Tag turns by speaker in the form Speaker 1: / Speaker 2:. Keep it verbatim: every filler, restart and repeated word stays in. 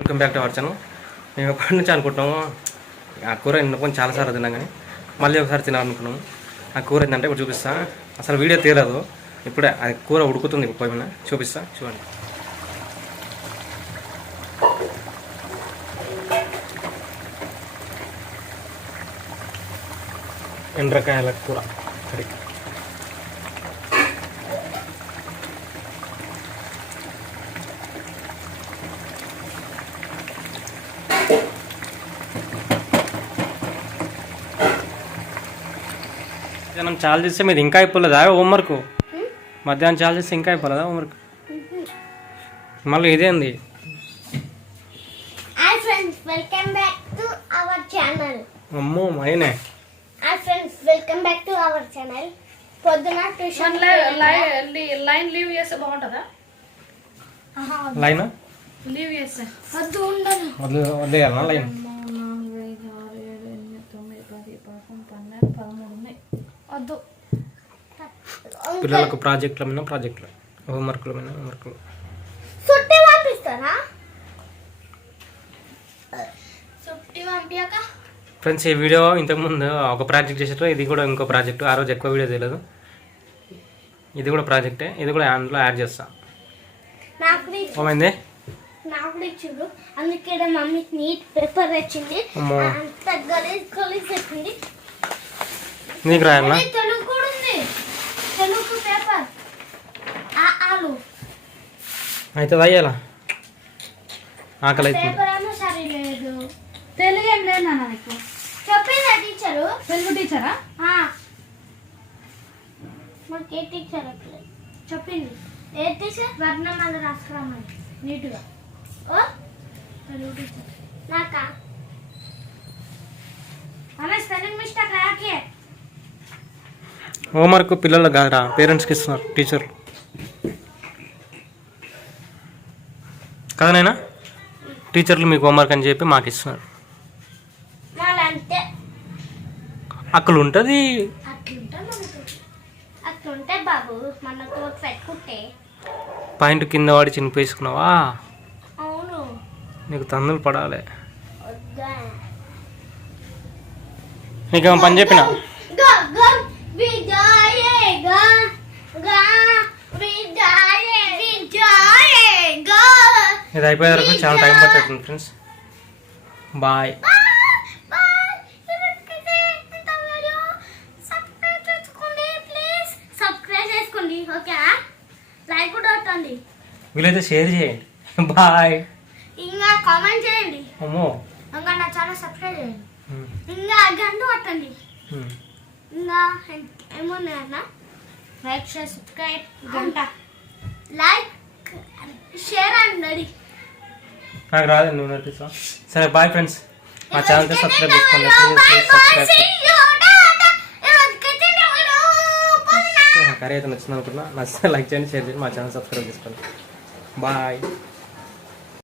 Speaker 1: Welcome back to our channel. మేము ఎప్పటి నుంచి అనుకుంటున్నాము ఆ కూర కొంచెం చాలాసార్లు తిన్నాం, కానీ మళ్ళీ ఒకసారి తినాలనుకున్నాము. ఆ కూర ఏంటంటే ఇప్పుడు చూపిస్తా. అసలు వీడియో తీరదు, ఇప్పుడే అది కూర ఉడుకుతుంది. ఇప్పుడు పోయిన చూపిస్తా, చూడండి. ఎండ్రకాయల కూర కర్రీ. మధ్యాహ్నం చాలా చేస్తే మీది ఇంకా అయిపోలేదా హోంవర్క్? మధ్యాహ్నం చాలా చేస్తే ఇంకా అయిపోలేదా హోంవర్క్? మళ్ళీ ఇదేంది? అమ్మో మైనే.
Speaker 2: Welcome back to our channel. పొద్దున ట్యూషన్ లైన్ లీవ్ చేస్తే బాగుంటుందా?
Speaker 1: లైన్
Speaker 2: లీవ్ చేస్తే వద్దు ఉండదు,
Speaker 1: వద్దు వదిలేయాలనా లైన్?
Speaker 2: వద్దు.
Speaker 1: పిల్లలకు ప్రాజెక్టుల మీద ప్రాజెక్టులు, హోంవర్క్ల మీద హోంవర్క్లు.
Speaker 2: సుట్టి పంపిస్తారా? సుట్టి పంపించాక
Speaker 1: ఫ్రెండ్స్, ఈ వీడియో ఇంతకుముందు ఒక ప్రాజెక్ట్ చేసారు, ఇది కూడా ఇంకో ప్రాజెక్ట్. ఆ రోజు ఎక్కువ వీడియో తెలియదు, ఇది కూడా ప్రాజెక్టే. ఇది కూడా అందులో యాడ్ చేస్తా. ఏమైంది?
Speaker 2: అందుకే మమ్మీ నీట్ పేపర్ వచ్చింది, అంత గలీజ్ గలీజ్ వచ్చింది.
Speaker 1: నీకు రాయాలా?
Speaker 2: తెలుగు కూడా ఉంది, తెలుగు పేపర్. ఆలు
Speaker 1: అయితే అయ్యాలా? ఆకలి అవుతుంది.
Speaker 2: పేపర్ ఏమో సరే లేదు. తెలుగు ఏం లేదు నాన్న నీకు చెప్పిందా టీచరు? తెలుగు టీచరా? మాకు ఏ టీచర్ చెప్పింది. ఏ టీచర్? వర్ణమాల రాసుకురామని నీట్గా. ఓ తెలుగు టీచర్ నాకా? ఆమె స్పెల్లింగ్ మిస్టేక్ రాకే.
Speaker 1: హోంవర్క్ పిల్లలకు కాదురా, పేరెంట్స్కి ఇస్తున్నారు టీచర్లు కదనైనా. టీచర్లు మీకు హోంవర్క్ అని చెప్పి మాకు ఇస్తున్నారు. అక్కడ ఉంటుంది
Speaker 2: అట్లుంటే బాబు మనకు పెట్టుకుంటే
Speaker 1: పాయింట్ కింద వాడి చినిపేసుకున్నావా?
Speaker 2: అవును,
Speaker 1: నీకు తందులు పడాలి. నీకేమో పని చెప్పిన ఇది అయిపోయే వరకు చాలా టైం పట్టేస్తుంది ఫ్రెండ్స్. బాయ్. వీలైతే షేర్ చేయండి. బాయ్.
Speaker 2: ఇంకా కామెంట్ చేయండి.
Speaker 1: అమ్మో
Speaker 2: ఇంకా నా ఛానల్ సబ్స్క్రైబ్ చేయండి. ఇంకా గంట పట్టండి. ఇంకా ఏమున్నాయన్న? లైక్ షేర్ సబ్స్క్రైబ్ గంట లైక్ షేర్ అండి.
Speaker 1: నాకు రాదు, నువ్వు నడిపిస్తావు. సరే బాయ్ ఫ్రెండ్స్. మా ఛానల్తో సబ్స్క్రైబ్ చేసుకోండి. కర్రీ అయితే నచ్చింది అనుకున్నా. నచ్చితే లైక్ చేయండి, షేర్ చేయండి, మా ఛానల్ సబ్స్క్రైబ్ చేసుకోండి. బాయ్.